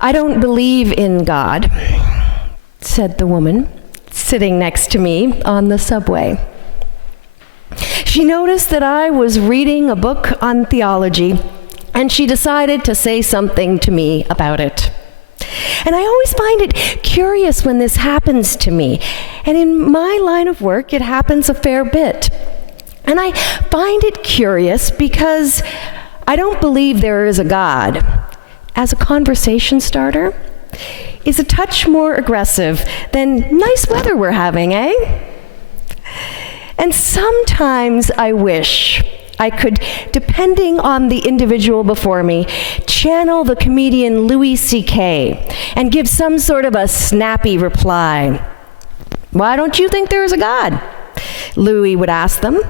"I don't believe in God," said the woman sitting next to me on the subway. She noticed that I was reading a book on theology, and she decided to say something to me about it. And I always find it curious when this happens to me. And in my line of work, it happens a fair bit. And I find it curious because I don't believe there is a God, as a conversation starter, is a touch more aggressive than "nice weather we're having, eh?" And sometimes I wish I could, depending on the individual before me, channel the comedian Louis C.K. and give some sort of a snappy reply. "Why don't you think there is a God?" Louis would ask them.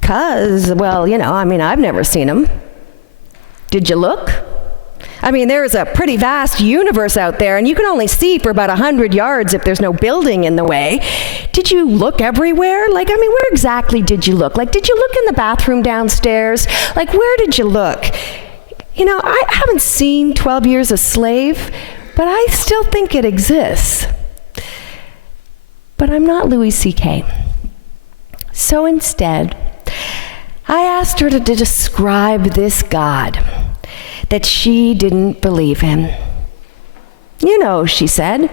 "'Cause, well, I've never seen him." "Did you look? There's a pretty vast universe out there, and you can only see for about 100 yards if there's no building in the way. Did you look everywhere? Where exactly did you look? Did you look in the bathroom downstairs? Where did you look? I haven't seen 12 Years a Slave, but I still think it exists." But I'm not Louis C.K. So instead, I asked her to describe this God that she didn't believe in. She said,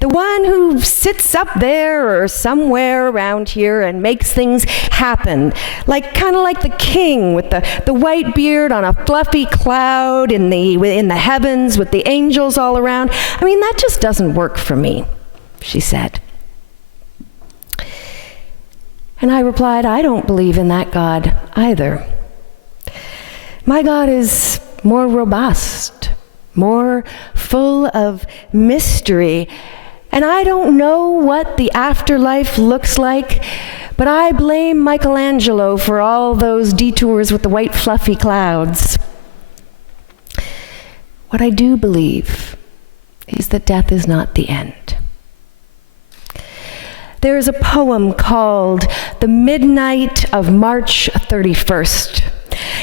"the one who sits up there or somewhere around here and makes things happen, kind of like the king with the white beard on a fluffy cloud in the heavens with the angels all around. That just doesn't work for me," she said. And I replied, "I don't believe in that God either. My God is more robust, more full of mystery, and I don't know what the afterlife looks like, but I blame Michelangelo for all those detours with the white fluffy clouds. What I do believe is that death is not the end." There is a poem called "The Midnight of March 31st,"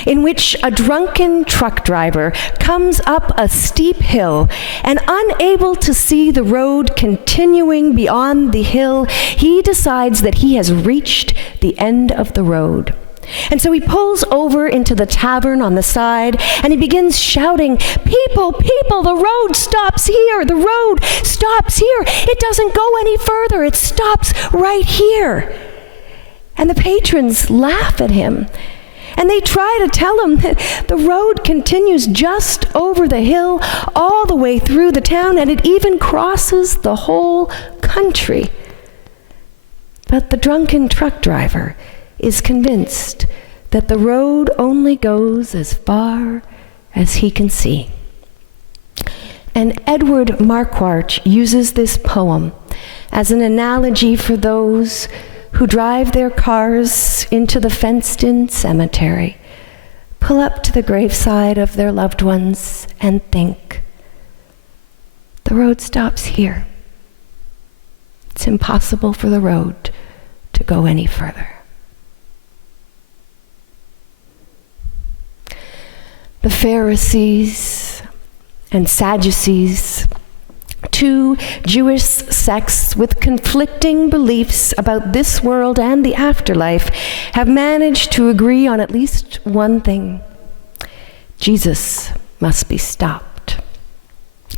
in which a drunken truck driver comes up a steep hill, and unable to see the road continuing beyond the hill, he decides that he has reached the end of the road. And so he pulls over into the tavern on the side, and he begins shouting, "People, people, the road stops here, the road stops here. It doesn't go any further, it stops right here." And the patrons laugh at him, and they try to tell him that the road continues just over the hill, all the way through the town, and it even crosses the whole country. But the drunken truck driver is convinced that the road only goes as far as he can see. And Edward Marquardt uses this poem as an analogy for those who drive their cars into the fenced-in cemetery, pull up to the graveside of their loved ones, and think, "The road stops here. It's impossible for the road to go any further." The Pharisees and Sadducees, two Jewish sects with conflicting beliefs about this world and the afterlife, have managed to agree on at least one thing: Jesus must be stopped.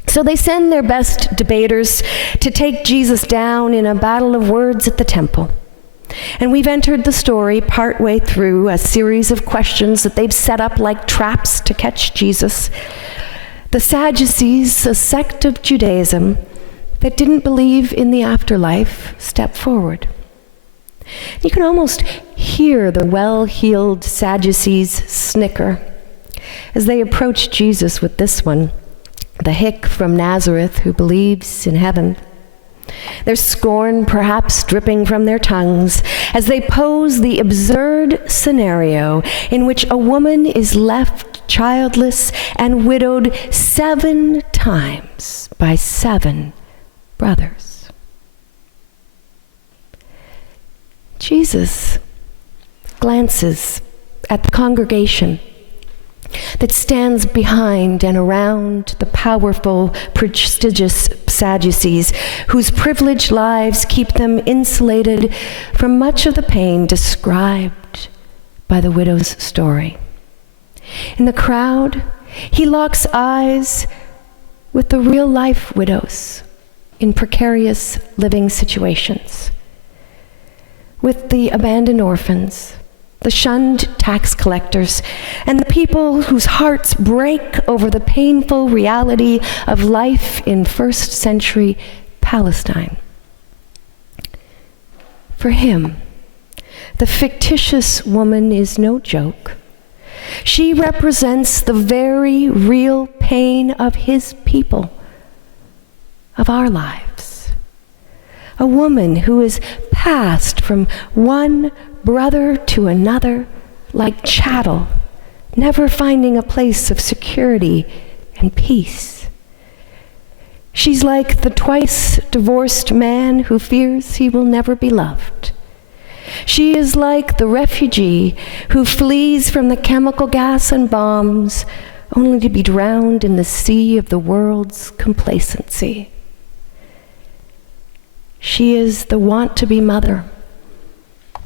So they send their best debaters to take Jesus down in a battle of words at the temple. And we've entered the story partway through a series of questions that they've set up like traps to catch Jesus. The Sadducees, a sect of Judaism that didn't believe in the afterlife, step forward. You can almost hear the well-heeled Sadducees snicker as they approach Jesus with this one, the hick from Nazareth who believes in heaven. There's scorn perhaps dripping from their tongues as they pose the absurd scenario in which a woman is left childless and widowed 7 times by 7 brothers. Jesus glances at the congregation that stands behind and around the powerful, prestigious Sadducees, whose privileged lives keep them insulated from much of the pain described by the widow's story. In the crowd, he locks eyes with the real-life widows in precarious living situations, with the abandoned orphans, the shunned tax collectors, and the people whose hearts break over the painful reality of life in first century Palestine. For him, the fictitious woman is no joke. She represents the very real pain of his people, of our lives. A woman who is passed from one brother to another like chattel, never finding a place of security and peace. She's like the twice divorced man who fears he will never be loved. She is like the refugee who flees from the chemical gas and bombs only to be drowned in the sea of the world's complacency. She is the want-to-be mother,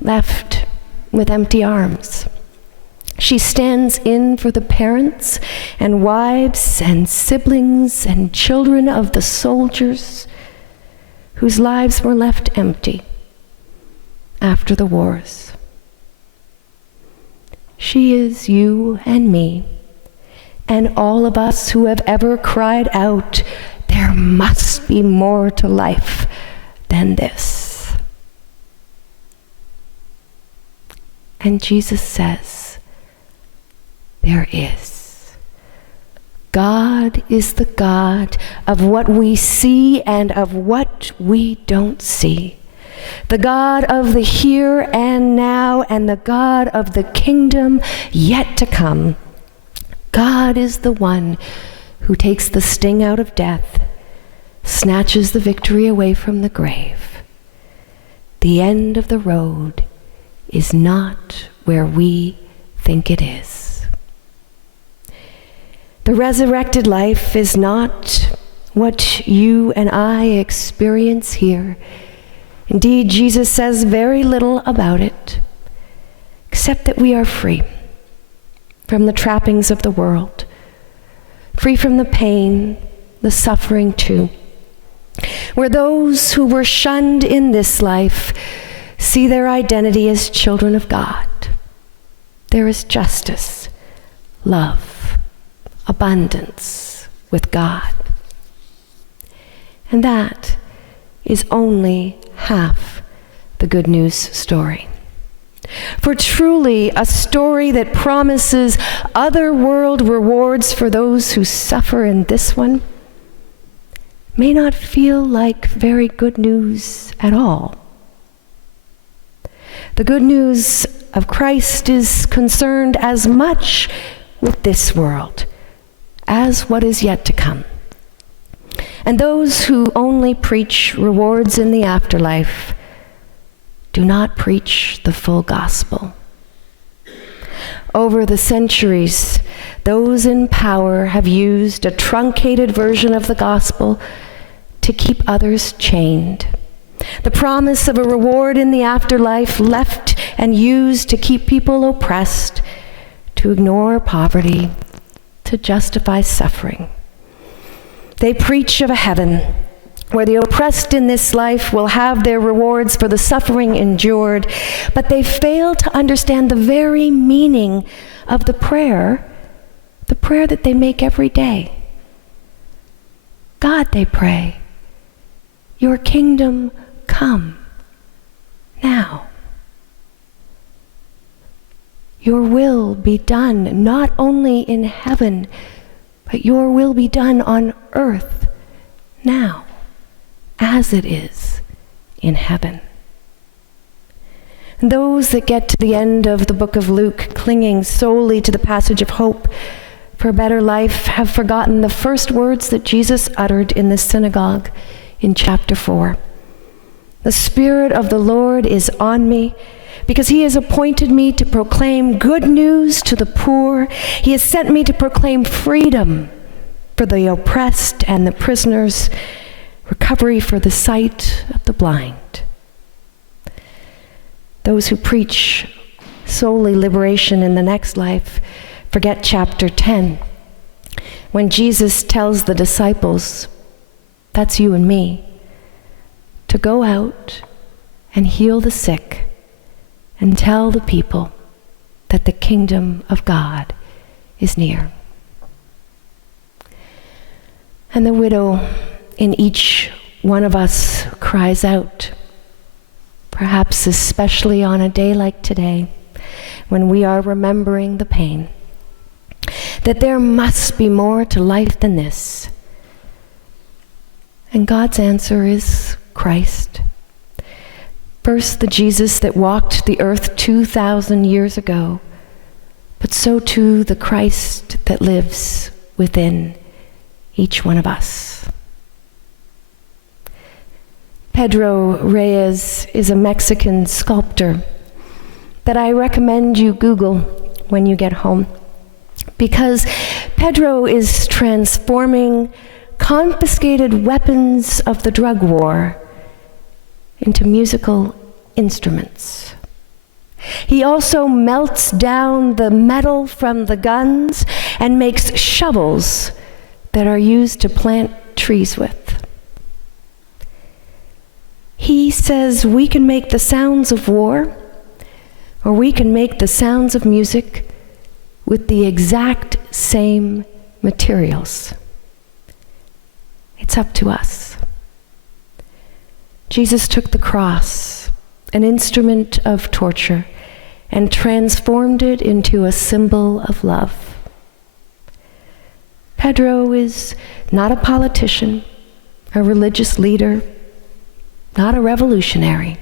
left with empty arms. She stands in for the parents and wives and siblings and children of the soldiers whose lives were left empty after the wars. She is you and me, and all of us who have ever cried out, "There must be more to life than this." And Jesus says, there is. God is the God of what we see and of what we don't see. The God of the here and now, and the God of the kingdom yet to come. God is the one who takes the sting out of death, snatches the victory away from the grave. The end of the road is not where we think it is. The resurrected life is not what you and I experience here. Indeed, Jesus says very little about it, except that we are free from the trappings of the world, free from the pain, the suffering too, where those who were shunned in this life see their identity as children of God. There is justice, love, abundance with God. And that is only half the good news story. For truly, a story that promises other-world rewards for those who suffer in this one may not feel like very good news at all. The good news of Christ is concerned as much with this world as what is yet to come. And those who only preach rewards in the afterlife do not preach the full gospel. Over the centuries, those in power have used a truncated version of the gospel to keep others chained. The promise of a reward in the afterlife left and used to keep people oppressed, to ignore poverty, to justify suffering. They preach of a heaven where the oppressed in this life will have their rewards for the suffering endured, but they fail to understand the very meaning of the prayer that they make every day. God, they pray, your kingdom come now. Your will be done, not only in heaven, but your will be done on earth now, as it is in heaven. And those that get to the end of the book of Luke, clinging solely to the passage of hope for a better life, have forgotten the first words that Jesus uttered in the synagogue in chapter 4. The Spirit of the Lord is on me, because he has appointed me to proclaim good news to the poor. He has sent me to proclaim freedom for the oppressed and the prisoners, recovery for the sight of the blind. Those who preach solely liberation in the next life forget chapter 10, when Jesus tells the disciples, that's you and me, to go out and heal the sick and tell the people that the kingdom of God is near. And the widow in each one of us cries out, perhaps especially on a day like today, when we are remembering the pain, that there must be more to life than this. And God's answer is Christ. First, the Jesus that walked the earth 2,000 years ago, but so too the Christ that lives within each one of us. Pedro Reyes is a Mexican sculptor that I recommend you Google when you get home, because Pedro is transforming confiscated weapons of the drug war into musical instruments. He also melts down the metal from the guns and makes shovels that are used to plant trees with. He says we can make the sounds of war, or we can make the sounds of music with the exact same materials. It's up to us. Jesus took the cross, an instrument of torture, and transformed it into a symbol of love. Pedro is not a politician, a religious leader, not a revolutionary.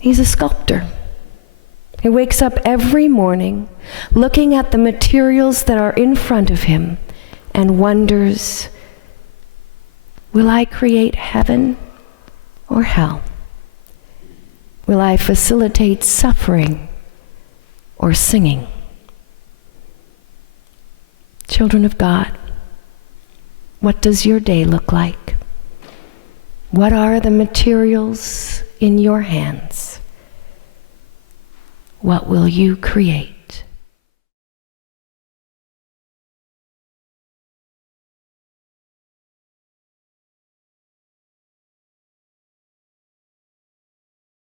He's a sculptor. He wakes up every morning looking at the materials that are in front of him and wonders, will I create heaven or hell? Will I facilitate suffering or singing? Children of God, what does your day look like? What are the materials in your hands? What will you create?